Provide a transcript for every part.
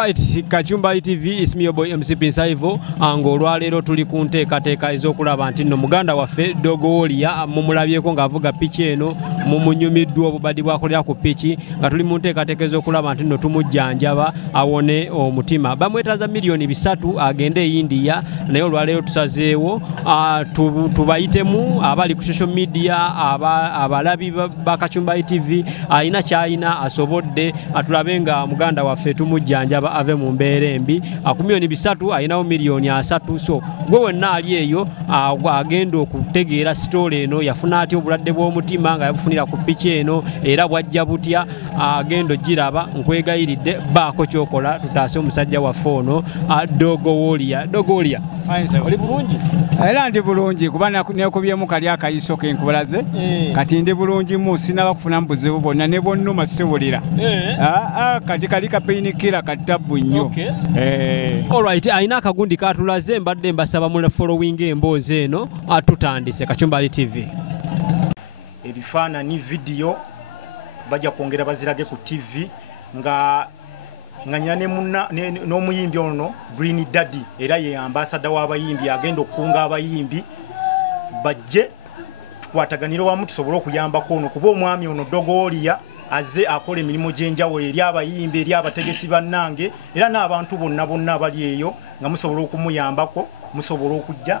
Alright, Kachumba TV is me your boy MC Pinsaivo. Ango lwalero tuli kunteekateeka ez'okulaba nti nno muganda waffe Dogowolia mumulabyeko ng'avuga piki eno mumunyumiddwa obubadi bwakolera ku piki nga tuli mu nteekateeka ez'okulaba nti nno tumujjanjaba awone omutima. Bamwetaaza milioni 3 agende e India naye olwalero tusazeewo tubayitemu abali ku social media abalabi ba Kachumba TV ayina kyayina asobodde atulabe nga muganda waffe tumujjanjaba ave mu mbeera embi. Ku milioni 3 ayinawo milioni 3, so gwe wenna ali eyo agenda okutegeera story eno yafuna atya obulwadde bw'omutima nga yabufunira ku piki eno era bwajja butya agenda ogiraba. Nkwegayiridde baako kyokola tutaase omusajja waffe ono Dogowolia. Dogowolia oli bulungi? Era ndi bulungi kuba nekubyemu kali akayiso kenkubalaze kati ndi bulungi mu sinaba kufuna buzibu bonna ne bonnuma sibulira kati kali kapeyinikira katabu nnyo. Alright, ayina akagundi katulaze mbadde mbasaba mu following emboozi eno atutandise Kachumba TV. Ebifaananyi video bajja kwongera bazirage ku TV nga nganyane munna n'omuyimbi ono Green Daddy era ye ambassador w'abayimbi agenda okukunga abayimbi bajje tukwataganira wamu tusobole okuyambako ono kuba omwami ono Dogowolia aze akola emirimu gy'enjawulo eri abayimbi eri abategesi bannange era n'abantu bonna abali eyo nga musobola okumuyambako musobola okujja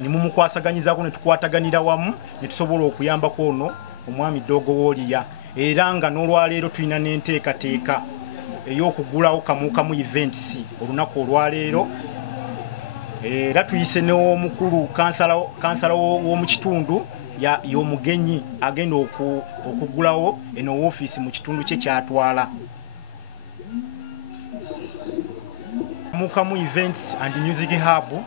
ne mumukwasaganyizaako ne tukwataganira wamu ne tusobola okuyambako ono omwami Dogowolia era nga n'olwaleero tulina n'enteekateeka ey'okugulawo kamukamu events olunaku olwaleero era tuyise n'omukulu kansala w'omu kitundu y'omugenyi agenda okugulawo eno woofiisi mu kitundu kye kyatwala. Kamukamu events and music hub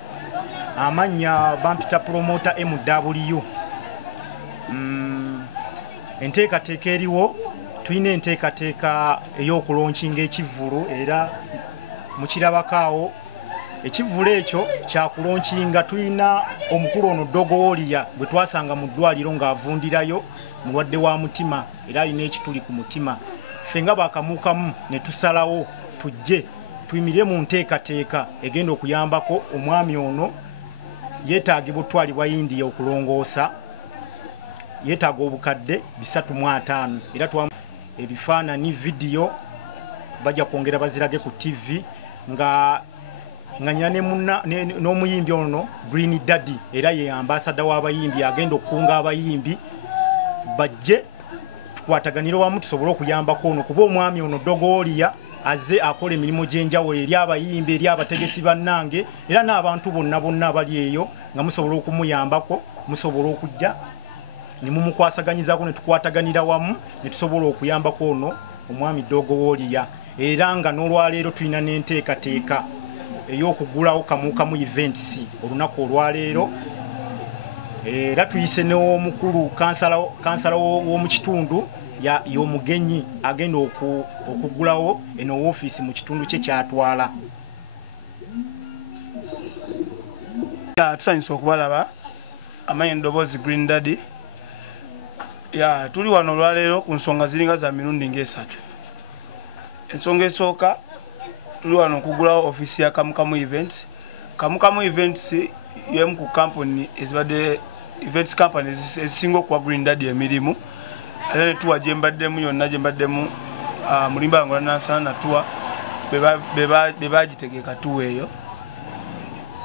amanya bampita promoter MW. Enteekateeka eriwo tuyina enteekateeka ey'okulonkinga ekivvulu era mukirabakaawo ekivvulu ekyo kyakulonkinga tuyina omukulu ono Dogowolia bwe twasanga mu ddwaliro ng'avundirayo mulwadde wa mutima era alina ekituli ku mutima. Ffe nga bakamukamu ne tusalawo tujje tuyimire mu nteekateeka egenda okuyambako omwami ono yeetaagibwa otwalibwa India okulongoosa yeetaaga obukadde 305 era ebifaananyi video bajja kwongera bazirage ku TV nga nganyane munna n'omuyimbi ono Green Daddy era ye ambassador w'abayimbi agenda okukunga abayimbi bajje tukwataganira wamu tusobole okuyambako ono kuba omwami ono Dogowolia aze akola emirimu gy'enjawulo eri abayimbi eri abategesi bannange era n'abantu bonna abali eyo nga musobola okumuyambako musobola okujja ne mumukwasaganyizaako ne tukwataganira wamu ne tusobola okuyambako ono omwami Dogowolia era nga n'olwaleero tulina n'enteekateeka ey'okugulawo kamukamu events olunaku olwaleero era tuyise n'omukulu kansala w'omu kitundu y'omugenyi agenda okugulawo eno woofiisi mu kitundu kye kyatwala. Tusanyusa okubalaba amanyi eddoboozi Green Daddy. Tuli wano olwaleero ku nsonga ziringa za mirundi ng'esatu. Ensonga esooka tuli wano okugulawo ofiisi ya Kamukamu Events. Kamukamu Events y'emu ku company ezibadde events company ezisinga okuwa Green Daddy emirimu. Era ne tuwa gye mbaddemu yonna gye mbaddemu mulimba ngo nansana natuwa be bagitegeeka tuwa eyo.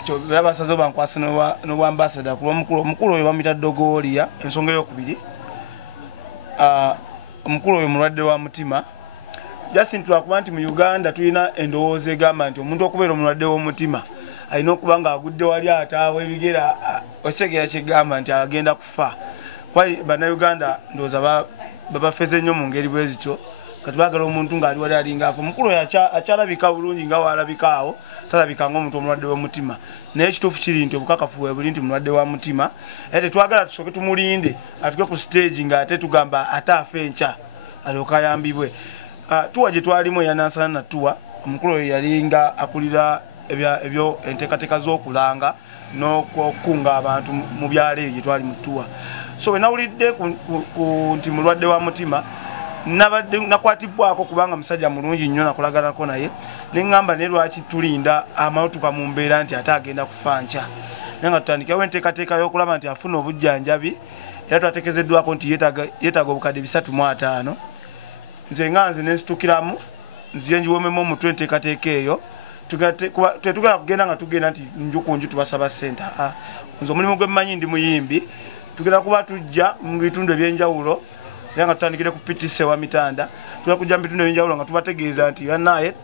Ekyo era basaze bankwasa n'obwambasada kuba omukulu oyo bamuyita Dogowolia. Ensonga ey'okubiri omukulu oyo mulwadde wa mutima. Just twakuba nti mu Uganda tulina endowooza egamba nti omuntu okubeera omulwadde w'omutima alina okuba ng'agudde wali ataawa ebigera okitegera kigamba nti agenda kufa. Bannayuganda ndowooza babafeze nnyo mu ngeri bwe zityo kati baagala omuntu ng'ali wali alinga afa. Omukulu oyo akyalabika bulungi nga waalabika awo talabika ng'omuntu omulwadde w'omutima naye ekituufu kiri nti obukakafu bwe buli nti mulwadde wa mutima era tetwagala tusooke tumulinde atuke ku stage ng'ate tugamba ate afa enkya alyoka ayambibwe. Tuwa gye twalimu eyanansana natuwa omukulu oyo yalinga akulira ebyo enteekateeka z'okulanga n'okukunga abantu mu byalo ebyo gye twali mu tuwa. So bwe nawulidde nti mulwadde wa mutima nakwatibwako kubanga musajja mulungi nnyo nakolaganako naye neŋŋamba ne lwaki tulinda amawutuka mu mbeera nti ate agenda kufa nkya naye nga tutandikirawo enteekateeka y'okulaba nti afuna obujjanjabi era twateekezeddwako nti yeetaaga obukadde 350. nze nga nze nensitukiramu nziye njiwomemu omutwe enteekateeka eyo tetugenda kugenda nga tugenda nti njukunju tubasaba ssente. nze omulimu gwe mmanyi ndi muyimbi tugenda kuba tujja mu bitundu ebyenjawulo era nga tutandikire ku PTC wa Mitanda tugenda kujja mu bitundu ebyenjawulo nga tubategeeza nti bannaye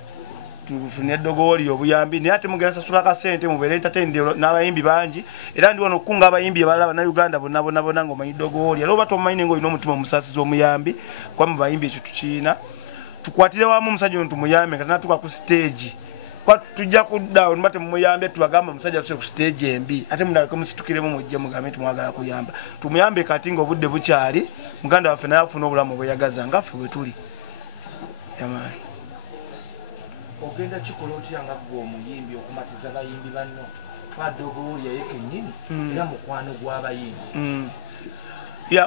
tufune eddogooli obuyambi naye ate mugenda sasula akasente mubeere entertained n'abayimbi bangi era ndi wano okukunga abayimbi abalala bannayuganda bonna ng'omanyi ddogooli era oba tomumanyi nenga olina omutima omusaasizi omuyambi kuba mu bayimbi ekyo tukiina tukwatire wamu omusajja ono tumuyambe nga tanatuuka ku stage tujja kuddawo niba temumuyambye tubagamba omusajja tuse ku stage embi ate munaleke musitukiremu mujje mugambe nti mwagala kuyamba tumuyambe kati ng'obudde bukyali muganda waffe naye afuna obulamu obweyagaza ngaffe bwe tuli yamaani. Ogenda kikola otya nga gwe omuyimbi okumatiza bayimbi banno twaddogoolya ye kennyini era mukwano gw'abayimbi.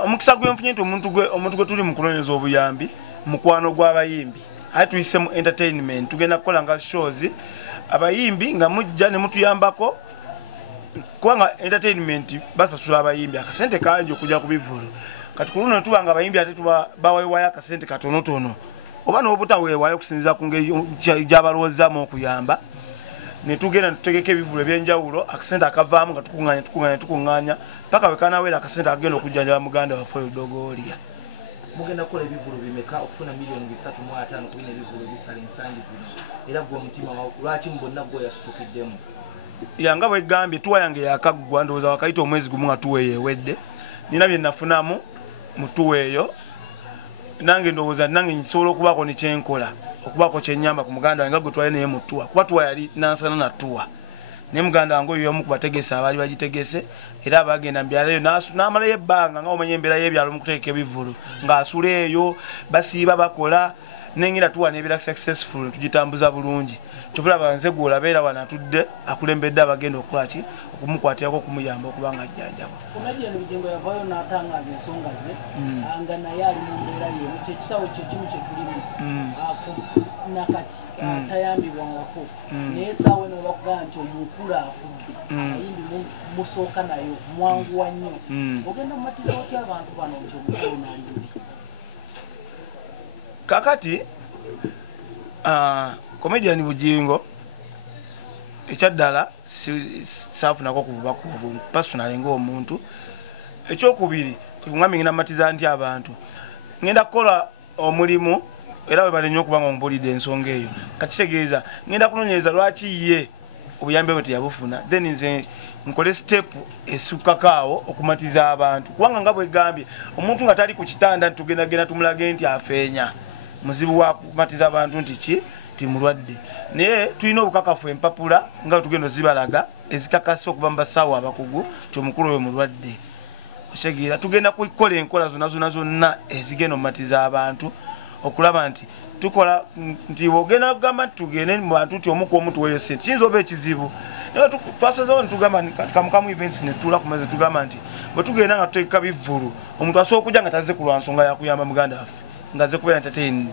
Omukisa gwenfunye nti omuntu gwe tuli mu kunoonyeza obuyambi mukwano gw'abayimbi ate tuyise mu entertainment tugenda kukola nga shows abayimbi nga mujja ne mutuyambako kubanga entertainment basasula abayimbi akasente kangi okujja ku bivulu kati ku luno ne tuba nga abayimbi ate baweewayo akasente katonotono oba n'obutaweewayo okusinziira ku ngeri gy'abalowoozaamu okuyamba ne tugenda tutegeka ebivulu ebyenjawulo akasente akavaamu nga tukuŋŋaanya paka bwe kanaweera akasente akagenda okujjanjaba muganda waffe Dogoolya. Mugenda kukola ebivulu bimeka okufuna miliyoni 350 kubina ebivulu bisala ensangi zino era gwe omutima lwaki mbonna gwe yasitukiddemu? Nga bwegambye tuwa yange yakaggwa ndowooza wakayita omwezi gumu nga tuwa eyeewedde nina bye nafunamu mu tuwa eyo nange ndowooza nange nsobola okubaako ne kyenkola okubaako kyennyamba ku muganda wange nga gwe twali naye mu tuwa kuba tuwa yali nansana na tuwa naye muganda wange oyo y'omu ku bategese abaali bagitegese era abagenda mu byalo eyo n'amalayo ebbanga nga omanya embeera y'ebyalo mu kuteeka ebivulu ng'asula eyo basiiba bakola nengera tuwa n'ebeera successful tugitambuza bulungi kyokulaba nze gwe olabeera wano atudde akulembedde abagenda okukola ki okumukwatirako okumuyamba okuba nga ajjanjaba. Komedian Bugingo yavaayo n'atangaza ensonga ze nga naye ali mu mbeera y'emu kyekisawo kye kimu kye tulimu nakati tayambibwangako naye saawa eno bakugamba nti omukulu afudde abayimbi musooka nayo mwanguwa nnyo ogenda mumatiza otya abantu bano nti omukulu nayimbi kakati Komedian Bugingo ekyaddala saafunako ku bubaka obwo personal ng'omuntu ekyokubiri ngambye ngenda matiza nti abantu ngenda kukola omulimu era bwe balenye okuba nga omubulidde ensonga eyo kakitegeeza ngenda kunoonyereza lwaki ye obuyambi bwe teyabufuna then nze nkole step esukkakaawo okumatiza abantu kubanga nga bwegambye omuntu nga tali ku kitanda ntitugendagenda tumulage nti afeenya muzibu wa kumatiza abantu nti ki timulwadde naye tulina obukakafu empapula nga tugenda zibalaga ezikakasa okuba mu basawo abakugu ti omukulu oyo mulwadde osegira tugenda kukola enkola zonna ezigenda omumatiza abantu okulaba nti tukola nti bwogenda kugamba nti tugende mu bantu nti omuku omuntu weyo sente kiyinza oba ekizibu naye twasazewo nitugamba kamukamu events netula ku mezi tugamba nti bwe tugenda nga tuteeka bivulu omuntu asobola okujja nga tazze ku lwa nsonga yakuyamba muganda waffe nga azze kubeera entertained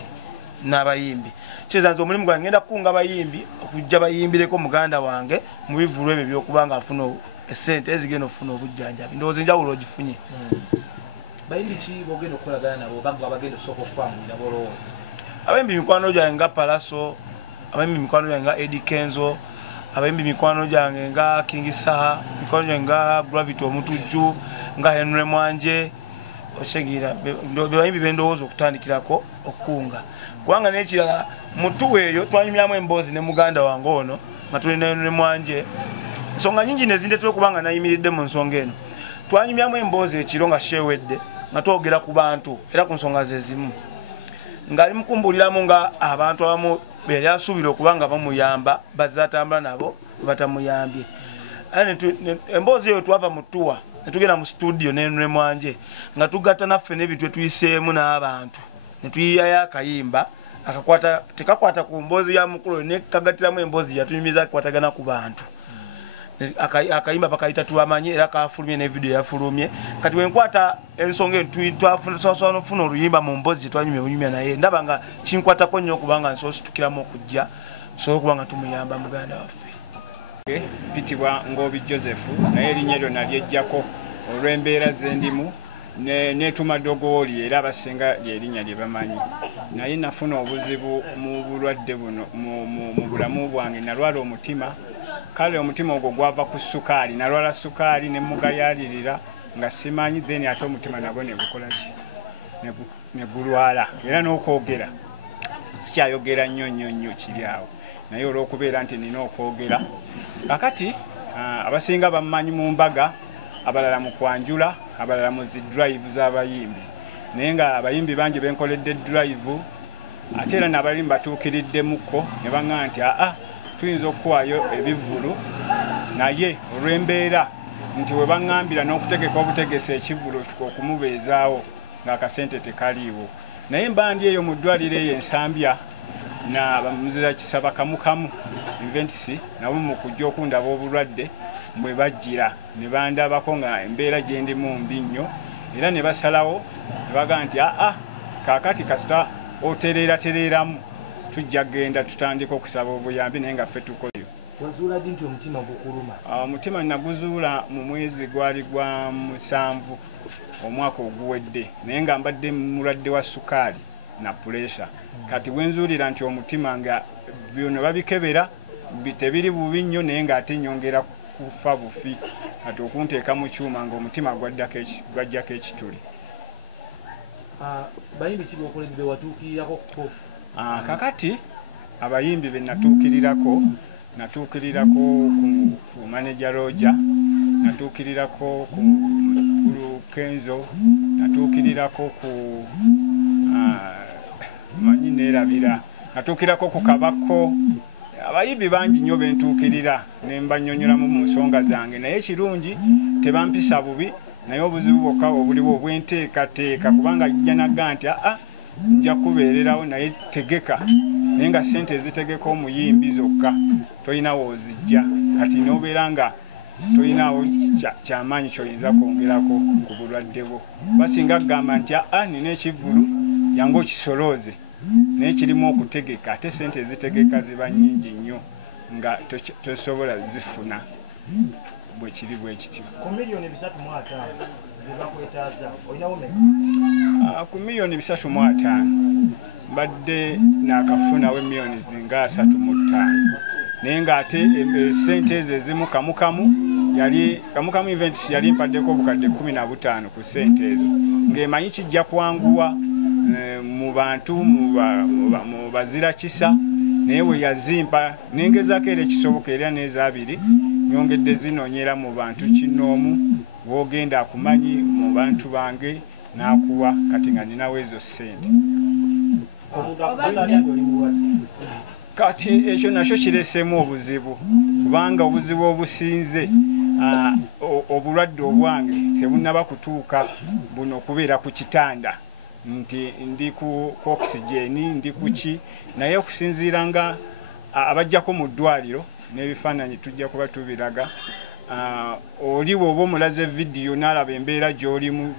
n'abayimbi kyeza nze omulimu gwange ngenda kukunga abayimbi okujja bayimbireko muganda wange mu bivulu ebyo byokuba nga afuna esente ezigenda okufuna obujjanjabi ndowooza enjawulo ogifunye. Bayimbi ki bogenda okukolagana nabo bagwa bagenda osooka okwanguyira bolowooza? Abayimbi mikwano gyange nga Palaso, abayimbi mikwano gyange nga Eddie Kenzo, abayimbi mikwano gyange nga King Saha, mikwano gyange nga Gravity Omutujju, nga Henry Mwanje, osegira bayimbi bendowooza okutandikirako okukunga kubanga n'ekirala mutu eyo twanyumyamu emboozi ne muganda wange ono nga tulina Henry Mwanje ensonga nyingi nezindeetera okubanga nayimiridde mu nsonga eno twanyumyamu emboozi ekiro nga sheewedde nga twogera ku bantu era ku nsonga ze zimu ng'ali mukumbuliramu nga abantu abamu yali asuubira okuba nga bamuyamba bazze atambula nabo batamuyambye emboozi eyo twava mu ttuwa netugenda mu studio n'Henry Mwanje nga tugatta naffe n'ebintu etuyiseemu n'abantu netuyiyayo akayimba tekakwata ku mboozi ya mukulu nekagattiramu emboozi yatunyumiza kukwatagana ku bantu akayimba bakayita tubamanyi era kafulumye ne video yafulumye kati wenkwata ensonga twafuna oluyimba mu mboozi gyetwanyumya bunyumya naye ndaba nga kinkwatako nnyo okubanga nsoositukiramu okujja so okuba nga tumuyamba muganda waffe. Pitibwa Ngobi Joseph naye erinnya lyo nalyejjako olw'embeera zendimu netuma Dogooli era abasinga lyerinnya lye bamanyi. Naye nafuna obuzibu mu bulwadde buno mu bulamu bwange, nalwala omutima. Kale omutima ogwo gwava ku sukaali, nalwala sukaali ne mugayaalirira nga simanyi, then ate omutima nagwo ne gukola ki ne gulwala era n'okwogera sikyayogera nnyo kiri awo, naye olw'okubeera nti nina okwogera kakati abasinga bammanyi mu mbaga, abalala mu kwanjula, abalala mu zi drive z'abayimbi, naye nga abayimbi bangi benkoledde drive ate era n'abayimbi batuukiriddemuko ne baŋŋamba nti tuyinza okuwaayo ebivvulu, naye olw'embeera nti we baŋŋambira n'okutegeka obutegesi ekivvulu okumubeezaawo ng'akasente tekaliiwo, naye mbandi eyo mu ddwaliro eyo ensambya na bamuzira kisaba kamukamu inventisi nabo mu kujja okundaba obulwadde bwe bajjira ne bandabako nga embeera gye ndimu mbi nnyo, era ne basalawo ne bagaa nti kaakati kasita otereeramu tujja genda tutandika okusaba obuyambi naye nga ffe tukoleyo. Wazuula ddi nti omutima gukuluma? Omutima naguzuula mu mwezi gwali gwa 7 omwaka oguwedde, naye nga mbadde mulwadde wa sukaali na puleesha. Kati wenzuulira nti omutima nga byonna babikebera tebiri bubi nnyo naye ng'ate nyongera kufa bufi, kati okunteeka mu kyuma ng'omutima gwajjako ekituli. Bayimbi ki b'okoledde watuukirirako ko? Kakati abayimbi be natuukirirako ku manager Roja, natuukirirako ku Gulu Kenzo, natuukirirako ku manyi neerabira, natuukirako ku Kabako. Abayimbi bangi nnyo bentuukirira ne mbanyonyolamu mu nsonga zange, naye kirungi tebampisa bubi, naye obuzibu bwokka obuliwo obwenteekateeka kubanga jja naga nti nja kubeererawo naye tegeka, naye nga ssente ezitegeka omuyimbi zokka tolina woozijja, kati n'obeera nga tolinawo kyamaanyi kyoyinza kwongerako ku bulwadde bwo. Basinga kugamba nti nina ekivvulu yange okisolooze, naye kirimu okutegeka, ate ssente ezitegeka ziba nnyingi nnyo nga tosobola zifuna bwe kiri bwe kityo. Ku miliyoni 3.5 zebakwetaaza olinawo mmeka? Ku miliyoni 3.5 mbadde naakafunawo emiliyoni zinga 3.5, naye ng'ate ssente ezo ezimu kamukamu events yali mpaddeko obukadde 15 ku ssente ezo, ng'emanyi kijja kwanguwa mu bantu mu bazira kisa, naye we yazimpa nengezaako era ekisoboka era n'ezaabiri nyongedde zinoonyera mu bantu kinoomu w'ogenda akumanyi mu bantu bange n'akuwa, kati nga ninawo ezo ssente. Kati ekyo nakyo kireseemu obuzibu kubanga obuzibu obusinze obulwadde obwange tebunnaba kutuuka buno okubeera ku kitanda nti ndi ku oxygeni ndi kuki, naye okusinziira nga abajjako mu ddwaliro n'ebifaananyi tujja kuba tubiraga, oliwo oba omulaze vidiyo n'alaba embeera gy'olimu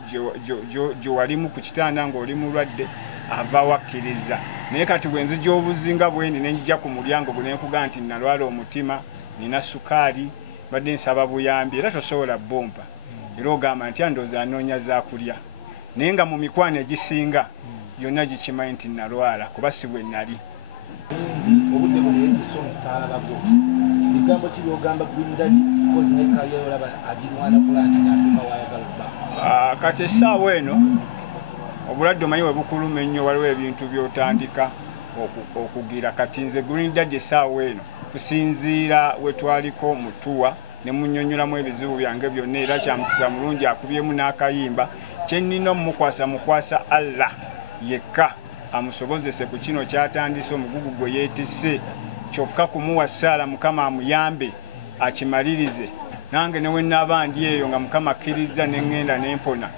gyewalimu ku kitanda ng'oli mulwadde avaawo akkiriza, naye kati bwe nzija obuzinga bwendi ne njja ku mulyango bwe nekugaa nti nalwala omutima, nina sukaali, badde nsaba buyambi era tosobola bompa, era ogamba nti ndowooza anoonya zaakulya, naye nga mu mikwano egisinga yonna gikimanyi nti nalwala kuba si bwe nali. Obudde buleetisa omusalaba gwo, bigambo ki by'ogamba gwindali kozi nekaliyo olaba agirwana kulanti n'atuuka wayagala okuba? Kati essaawa eno obulwadde omanyi we bukuluma ennyo, waliwo ebintu by'otandika okugira. Kati nze Green Daddy essaawa eno kusinziira we twaliko mutuwa ne munnyonnyolamu ebizibu byange byonna, era kyamukisa mulungi akubyemu n'akayimba kyennina mukwasa Allah yekka amusobozese ku kino kyatandise omugugu gwe yeetisse, kyokka kumuwa ssaala Mukama amuyambe akimalirize, nange ne wennaaba ndi eyo nga Mukama akkiriza ne ŋŋenda ne mpona,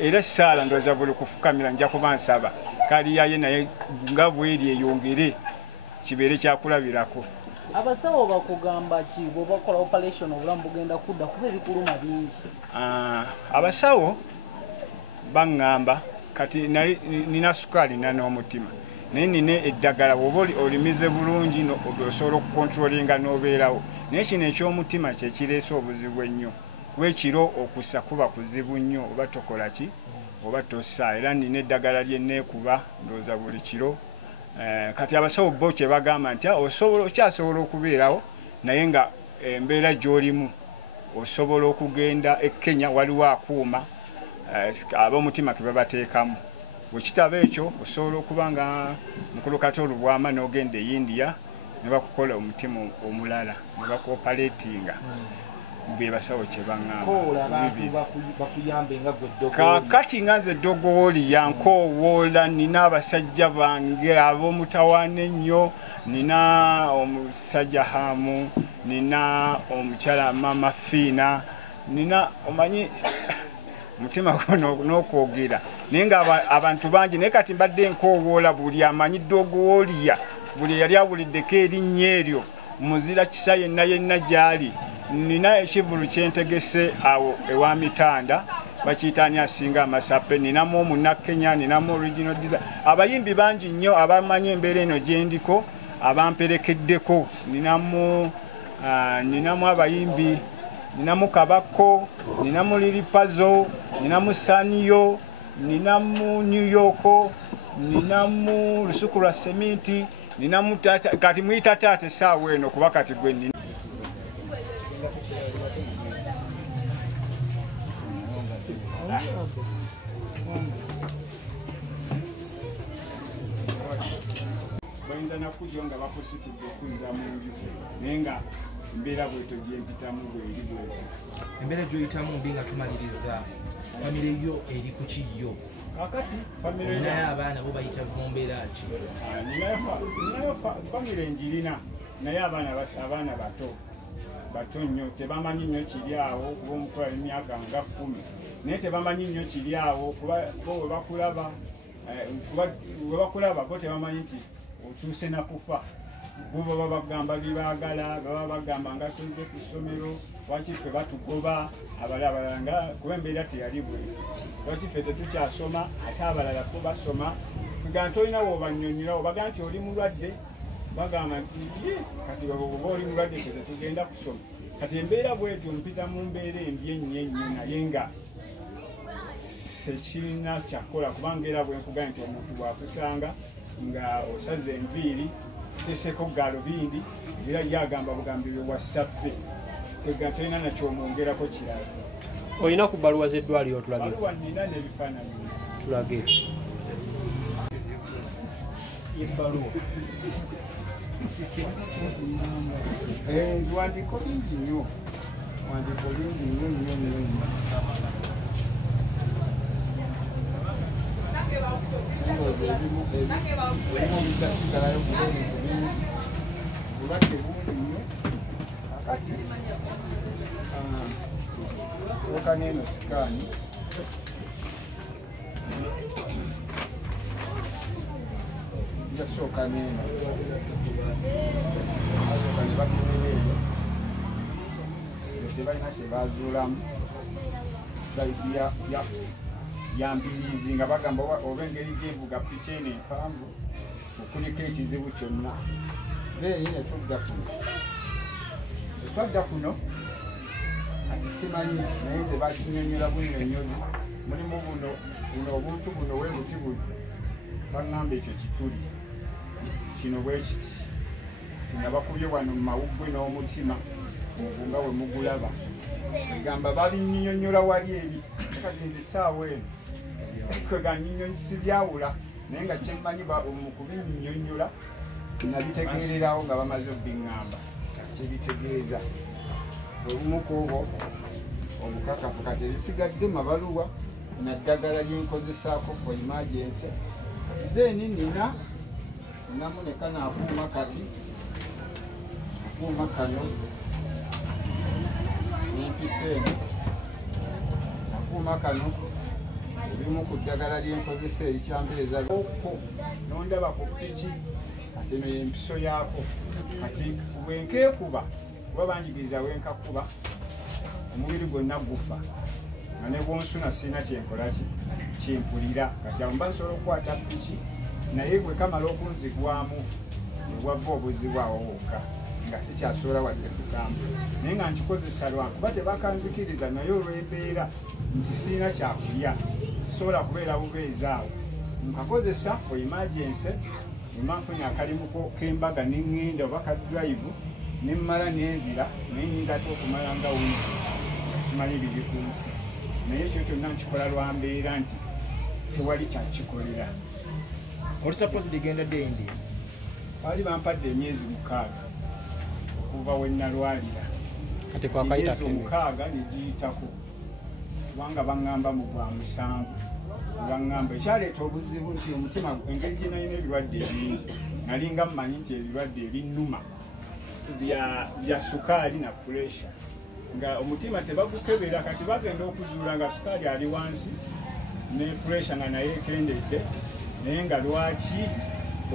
era ssaala ndowooza buli kufukamira nja kuba nsaba kaliyaye naye nga bweri eyongere kibeere kyakulabirako. Abasawo bakugamba ki bw'oba okola operation obulamu bugenda kudda kuba ebikuluma bingi? Abasawo baŋŋamba kati nina sukaali nina n'omutima, naye nina eddagala bw'oba olimize bulungi osobola okukontrolinga n'obeerawo. Naye kino eky'omutima kye kireese obuzibu ennyo kuba ekiro okussa kuba kuzibu nnyo oba tokola ki oba tossa. Era nina eddagala lye neekuba ndowooza buli kiro. Kati abasawo bo kye bagamba nti okyasobola okubeerawo naye nga embeera gy'olimu osobola okugenda e Kenya waliwo akuuma ab'omutima ke babateekamu. Bwe kitaba ekyo osobola okuba nga mukulu kati olubwama n'ogenda e India ne bakukola omutima omulala ne bakoopaleetinga. Be basawo kye baŋŋamba. Kaakati nga nze Dogooli yankowoola, nina abasajja bange ab'omutawaana ennyo, nina omusajja Hamu, nina omukyala Mama Fiina, nina omanyi mutima n'okwogera. Naye nga abantu bangi, naye kati mbadde nkowoola buli amanyi Dogooli, buli yali awuliddeko erinnya eryo, muzira kisa yenna gy'ali. Nina ekivulu kyentegese awo ewa Mitanda bakiyitani asinga amasape. Ninamu Omunnakenya, ninamu Original Design, abayimbi bangi nnyo abamanyi embeera eno gye ndiko abamperekeddeko. Ninamu abayimbi, ninamu Kabako, ninamu Lilipazo, ninamu Saniyo, ninamu New York, ninamu Lusuku lwa Sementi, ninamu Tata. Kati muyita Tata essaawa eno kuba kati gwe nina. Bayinza nakujja nga bakusitudde okuzza mu nju naye nga embeera bwetyo gyempitamu bweri bwetyo. Embeera gy'oyitamu mbi nga tumaliriza famire yo eri ku kiyo. Kakati famire naye abaana bo bayita mu mbeera ki? Ninayo famire njirina naye abaana bato nnyo tebamanyi nnyo kiri awo kuba omukola emyaka nga 10 naye tebamanyi nnyo kiri awo kuba bo we bakulaba bo tebamanyi nti otuuse nakufa. Bo baba bagamba bibaagala, baba bagamba nga tuze ku ssomero, lwaki ffe batugoba abalala nga kuba embeera teyali bwetyo. Lwaki ffe tetukyasoma ate abalala ko basoma. Nga ntolina wobannyonnyola obaga nti oli mulwadde bagamba nti kati oba oli mulwadde kye tetugenda kusoma. Kati embeera bwetyo mpita mu mbeera embi ennyo naye nga sekirina kyakola kubanga era bwenkuga nti omuntu bwakusanga nga osaze enviiri teseko galubindi era yagamba bugambi bwe wasappe kwega tolina nakyomwongerako kirala. Olina ku bbaluwa z'eddwaliro otulage? Baluwa nina n'ebifaananyi tulage ebbaluwa. Wandiiko bingi nnyo, wandiiko bingi nnyo. Ebimu bitasigalayo bulwadde bungi nnyo. Kakati tuuka n'eno sikaani jasooka n'eno asooka ne bakenera eyo tebalina kye bazuulamu saidi ya mbiriizi nga bagamba oba engeri gy'evuga piki eno empanvu okuliko ekizibu kyonna. Leeyi netwadda kuno ati simanyi naye nze bakinyonnyola bunnyonnyozi mulimu buno obuntu buno webuti buno baŋŋamba ekyo kituli kino bwe kiti nga bakubye wano mu mawuggwe n'omutima nga bwe mugulaba egamba babinnyonnyola wali ebi kati nze essaawa eno kwega sibyawula naye nga kyemmanyi mu kubinnyonnyola nabitegeererawo nga bamaze obbiŋŋamba kyebitegeeza obumuku obwo obukakafu kati ezisigadde mabaluwa naddagala lyenkozesaako for emergency. Then ninamu ne kano akuuma kati akuuma kano n'empisa eno akuuma kano ebimu ku ddagala lyenkozesa erikyambeeza okko nondaba ku piki kati eno y'empiso yaako kati bwenkeekuba kuba banjigiriza wenkakuba omubiri gwonna gufa nga ne bwonsuna sirina kyenkola kimpulira kati awo mba nsobola okukwata piki naye bwe kamala okunzigwamu wava obuzibu awo wokka nga sikyasobola wadde kugamba naye nga nkikozesa lwange kuba tebakanzikiriza naye olw'embeera nti sirina kyakulya sisobola kubeera bubeezi awo nkakozesa for emergency emanfunye akalimu k'embaga neŋŋenda oba ka drive nemmala n'enzira naye nyinza ate okumala nga wiiki nga simanyi biri ku nsi naye ekyo kyonna nkikola lwa mbeera nti tewali kyakikolera. Olusapozi ligenda dendi baali bampadde emyezi 6 okuva we nalwalira kati kwakayita emyezi 6 ne giyitako kubanga baŋŋamba mu gwa 7 baŋŋamba ekyaleeta obuzibu nti omutima engeri gye nalina ebirwadde ebingi nalinga mmanyi nti ebirwadde ebinnuma bya sukaali na puresha nga omutima tebagukebera kati bagenda okuzuula nga sukaali ali wansi ne puresha nga naye ekendedde naye nga lwaki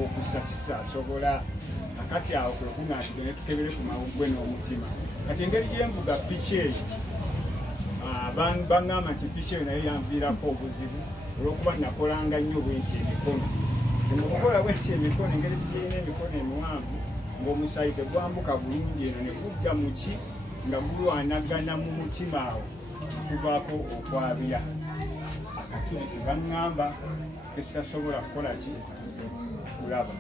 okussa kisaasobola akati awo kwekuŋŋaatidde ne tukebere ku mawuggwe n'omutima kati engeri gyembuga piki eyo baŋŋamba nti piki eyo naye yanviirako obuzibu olw'okuba nakolanga nnyo bwenti emikono mukukola bwenti emikono engeri gyerina emikono emiwanvu ng'omusayi tegwambuka bulungi eno ne gudda mu ki nga gulwanagana mu mutima awo kuvaako okwabya akatuli tebaŋŋamba kesitasobola kukola ki kulaba